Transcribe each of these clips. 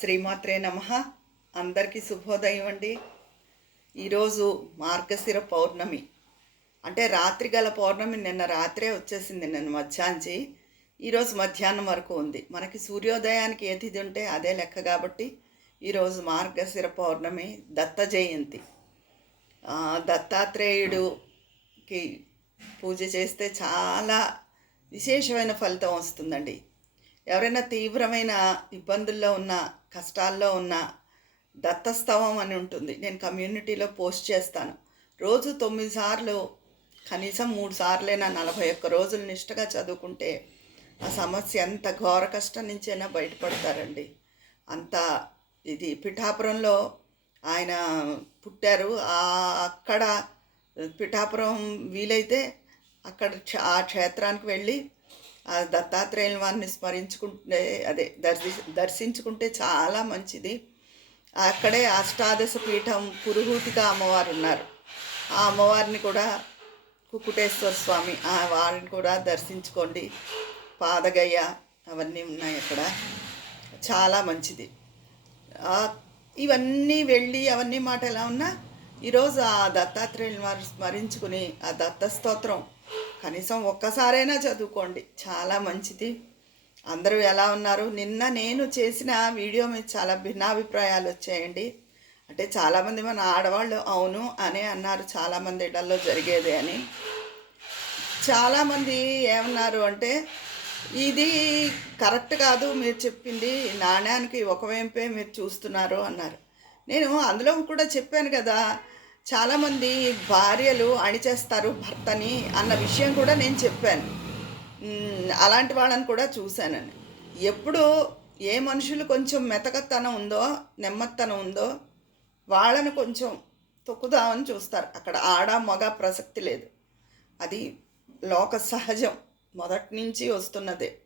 శ్రీమాత్రే నమ. అందరికీ శుభోదయం అండి. ఈరోజు మార్గశిర పౌర్ణమి. అంటే రాత్రి గల పౌర్ణమి నిన్న రాత్రే వచ్చేసింది నిన్న మధ్యాహ్నంచి. ఈరోజు మధ్యాహ్నం వరకు ఉంది. మనకి సూర్యోదయానికి ఏ తిథి ఉంటే అదే లెక్క కాబట్టి ఈరోజు మార్గశిర పౌర్ణమి దత్త జయంతి. దత్తాత్రేయుడుకి పూజ చేస్తే చాలా విశేషమైన ఫలితం వస్తుందండి. ఎవరైనా తీవ్రమైన ఇబ్బందుల్లో ఉన్న కష్టాల్లో ఉన్న దత్తస్తవం అని ఉంటుంది. నేను కమ్యూనిటీలో పోస్ట్ చేస్తాను. రోజు తొమ్మిది సార్లు కనీసం మూడు సార్లైనా నలభై ఒక్క రోజులు నిష్టగా చదువుకుంటే ఆ సమస్య ఎంత ఘోర కష్టం నుంచైనా బయటపడతారండి. అంత ఇది పిఠాపురంలో ఆయన పుట్టారు. ఆ అక్కడ పిఠాపురం వీలైతే అక్కడ ఆ క్షేత్రానికి వెళ్ళి ఆ దత్తాత్రేయుల వారిని స్మరించుకుంటే అదే దర్శి దర్శించుకుంటే చాలా మంచిది. అక్కడే అష్టాదశ పీఠం పురుహూతిగా అమ్మవారు ఉన్నారు. ఆ అమ్మవారిని కూడా కుకుటేశ్వర స్వామి ఆ వారిని కూడా దర్శించుకోండి. పాదగయ్య అవన్నీ ఉన్నాయి అక్కడ. చాలా మంచిది. ఇవన్నీ వెళ్ళి అవన్నీ మాట ఎలా ఉన్నా ఈరోజు ఆ దత్తాత్రేయుల వారు స్మరించుకుని ఆ దత్త స్తోత్రం కనీసం ఒక్కసారైనా చదువుకోండి. చాలా మంచిది. అందరూ ఎలా ఉన్నారు? నిన్న నేను చేసిన వీడియో మీద చాలా భిన్నాభిప్రాయాలు వచ్చాయండి. అంటే చాలామంది మన ఆడవాళ్ళు అవును అని అన్నారు. చాలామంది ఇళ్ళలో జరిగేది అని. చాలామంది ఏమన్నారు అంటే ఇది కరెక్ట్ కాదు మీరు చెప్పింది. నాణ్యానికి ఒక వైపే మీరు చూస్తున్నారు అన్నారు. నేను అందులో కూడా చెప్పాను కదా చాలామంది భార్యలు అణిచేస్తారు భర్తని అన్న విషయం కూడా నేను చెప్పాను. అలాంటి వాళ్ళని కూడా చూశానని ఎప్పుడు ఏ మనుషులు కొంచెం మెతకతనం ఉందో నెమ్మత్తనం ఉందో వాళ్ళని కొంచెం తొక్కుదామని చూస్తారు. అక్కడ ఆడ మగ ప్రసక్తి లేదు. అది లోక సహజం. మొదటి నుంచి వస్తున్నదే.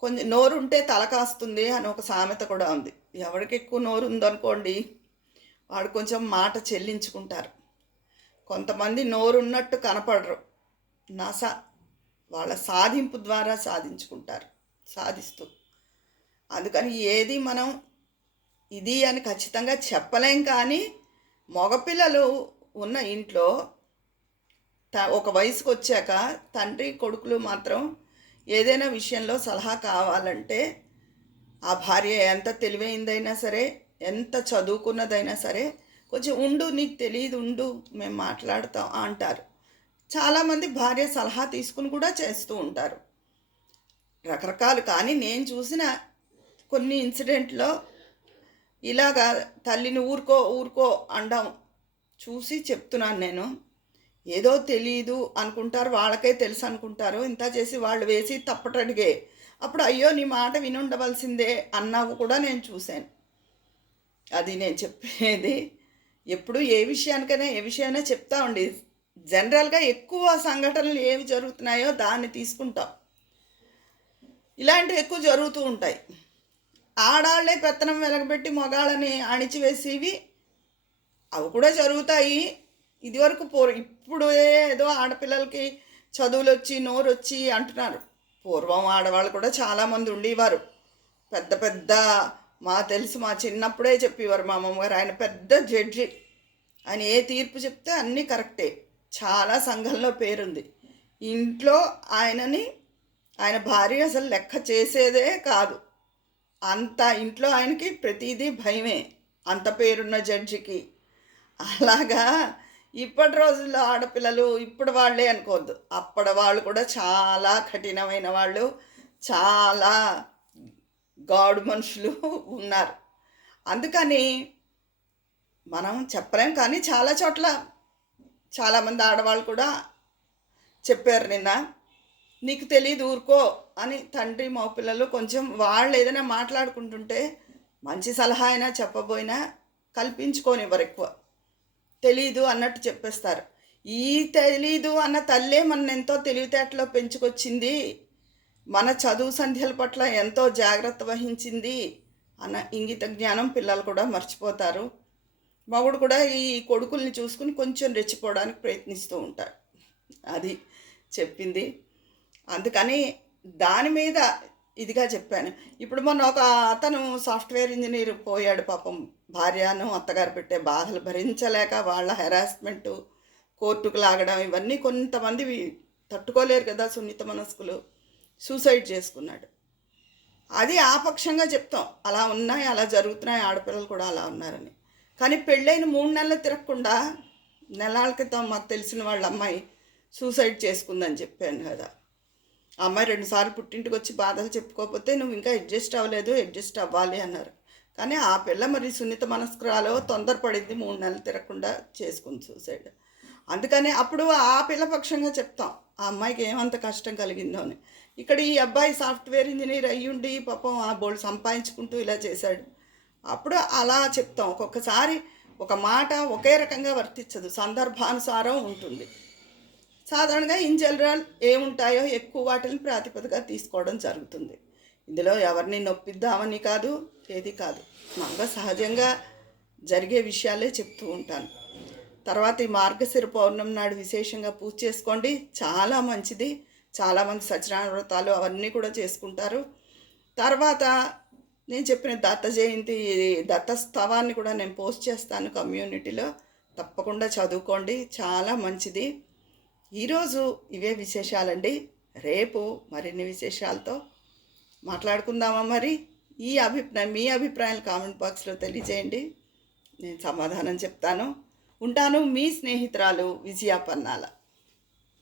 కొంచెం నోరు ఉంటే తల కాస్తుంది అని ఒక సామెత కూడా ఉంది. ఎవరికి ఎక్కువ నోరు ఉందనుకోండి వాడు కొంచెం మాట చెల్లించుకుంటారు. కొంతమంది నోరు ఉన్నట్టు కనపడరు. నస వాళ్ళ సాధింపు ద్వారా సాధించుకుంటారు. సాధిస్తూ. అందుకని ఏది మనం ఇది అని ఖచ్చితంగా చెప్పలేం కానీ మగపిల్లలు ఉన్న ఇంట్లో త ఒక వయసుకు వచ్చాక తండ్రి కొడుకులు మాత్రం ఏదైనా విషయంలో సలహా కావాలంటే ఆ భార్య ఎంత తెలివైందైనా సరే ఎంత చదువుకున్నదైనా సరే కొంచెం ఉండు నీకు తెలియదు ఉండు మేము మాట్లాడతాం అంటారు. చాలామంది భార్య సలహా తీసుకుని కూడా చేస్తూ ఉంటారు. రకరకాలు కానీ నేను చూసిన కొన్ని ఇన్సిడెంట్లో ఇలాగా తల్లిని ఊరుకో ఊరుకో అండం చూసి చెప్తున్నాను నేను. ఏదో తెలియదు అనుకుంటారు వాళ్ళకే తెలుసు అనుకుంటారు. ఇంత చేసి వాళ్ళు వేసి తప్పటడిగే. అప్పుడు అయ్యో నీ మాట వినుండవలసిందే అన్నావు కూడా నేను చూశాను. అది నేను చెప్పేది. ఎప్పుడు ఏ విషయానికైనా ఏ విషయమైనా చెప్తా ఉండి జనరల్గా ఎక్కువ సంఘటనలు ఏవి జరుగుతున్నాయో దాన్ని తీసుకుంటాం. ఇలాంటివి ఎక్కువ జరుగుతూ ఉంటాయి. ఆడాళ్ళే పెత్తనం వెలగబెట్టి మగాళ్ళని అణిచివేసేవి అవి కూడా జరుగుతాయి. ఇదివరకు పో ఇప్పుడు ఏదో ఆడపిల్లలకి చదువులు వచ్చి నోరు వచ్చి అంటున్నారు. పూర్వం ఆడవాళ్ళు కూడా చాలామంది ఉండేవారు. పెద్ద పెద్ద మా తెలుసు మా చిన్నప్పుడే చెప్పేవారు మా అమ్మగారు. ఆయన పెద్ద జడ్జి. ఆయన ఏ తీర్పు చెప్తే అన్నీ కరెక్టే. చాలా సంఘంలో పేరుంది. ఇంట్లో ఆయనని ఆయన భార్య అసలు లెక్క చేసేదే కాదు. అంత ఇంట్లో ఆయనకి ప్రతిదీ భయమే అంత పేరున్న జడ్జికి. అలాగా ఇప్పటి రోజుల్లో ఆడపిల్లలు ఇప్పుడు వాళ్ళే అనుకోవద్దు. అప్పటి వాళ్ళు కూడా చాలా కఠినమైన వాళ్ళు చాలా గాడు మనుషులు ఉన్నారు. అందుకని మనం చెప్పలేం కానీ చాలా చోట్ల చాలామంది ఆడవాళ్ళు కూడా చెప్పారు నిన్న. నీకు తెలియదు ఊరుకో అని తండ్రి మా పిల్లలు కొంచెం వాళ్ళు ఏదైనా మాట్లాడుకుంటుంటే మంచి సలహా అయినా చెప్పబోయినా కల్పించుకోనివ్వరు ఎక్కువ. తెలీదు అన్నట్టు చెప్పేస్తారు. ఈ తెలీదు అన్న తల్లే మన ఎంతో తెలివితేటలో పెంచుకొచ్చింది మన చదువు సంధ్యల పట్ల ఎంతో జాగ్రత్త వహించింది అన్న ఇంగిత జ్ఞానం పిల్లలు కూడా మర్చిపోతారు. మగుడు కూడా ఈ కొడుకుల్ని చూసుకుని కొంచెం రెచ్చిపోవడానికి ప్రయత్నిస్తూ ఉంటాడు. అది చెప్పింది. అందుకని దాని మీద ఇదిగా చెప్పాను. ఇప్పుడు మొన్న ఒక అతను సాఫ్ట్వేర్ ఇంజనీర్ పోయాడు పాపం. భార్యను అత్తగారు పెట్టే బాధలు భరించలేక వాళ్ళ హెరాస్మెంటు కోర్టుకు లాగడం ఇవన్నీ కొంతమంది తట్టుకోలేరు కదా సున్నిత మనస్కులు. సూసైడ్ చేసుకున్నాడు. అది ఆ పక్షంగా చెప్తాం. అలా ఉన్నాయి అలా జరుగుతున్నాయి ఆడపిల్లలు కూడా అలా ఉన్నారని. కానీ పెళ్ళైన మూడు నెలలు తిరగకుండా నెలల క్రితం మాకు తెలిసిన వాళ్ళ అమ్మాయి సూసైడ్ చేసుకుందని చెప్పాను కదా. ఆ అమ్మాయి రెండుసార్లు పుట్టింటికి వచ్చి బాధలు చెప్పుకోకపోతే నువ్వు ఇంకా అడ్జస్ట్ అవ్వలేదు అడ్జస్ట్ అవ్వాలి అన్నారు. కానీ ఆ పిల్ల మరి సున్నిత మనస్కురాలో తొందరపడింది మూడు నెలలు తిరగకుండా చేసుకుంది సూసైడ్. అందుకనే అప్పుడు ఆ పిల్లపక్షంగా చెప్తాం ఆ అమ్మాయికి ఏమంత కష్టం కలిగిందో అని. ఇక్కడ ఈ అబ్బాయి సాఫ్ట్వేర్ ఇంజనీర్ అయ్యుండి పాపం ఆ బోల్డ్ సంపాదించుకుంటూ ఇలా చేశాడు. అప్పుడు అలా చెప్తాం ఒక్కొక్కసారి ఒక మాట ఒకే రకంగా వర్తించదు సందర్భానుసారం ఉంటుంది. సాధారణంగా ఇన్ జనరల్ ఏముంటాయో ఎక్కువ వాటిని ప్రాతిపదిగా తీసుకోవడం జరుగుతుంది. ఇందులో ఎవరిని నొప్పిద్దామని కాదు ఏది కాదు. మాగా సహజంగా జరిగే విషయాలే చెప్తూ ఉంటాను. తర్వాత ఈ మార్గశిర పౌర్ణమి నాడు విశేషంగా పూజ చేసుకోండి. చాలా మంచిది. చాలామంది సత్యనారాయణ వ్రతాలు అవన్నీ కూడా చేసుకుంటారు. తర్వాత నేను చెప్పిన దత్త జయంతి దత్తస్తవాన్ని కూడా నేను పోస్ట్ చేస్తాను కమ్యూనిటీలో. తప్పకుండా చదువుకోండి. చాలా మంచిది. ఈరోజు ఇవే విశేషాలండి. రేపు మరిన్ని విశేషాలతో మాట్లాడుకుందామా మరి? ఈ అభిప్రాయం మీ అభిప్రాయాలు కామెంట్ బాక్స్లో తెలియజేయండి. నేను సమాధానం చెప్తాను. ఉంటాను మీ స్నేహితురాలు విజయాపన్నాల.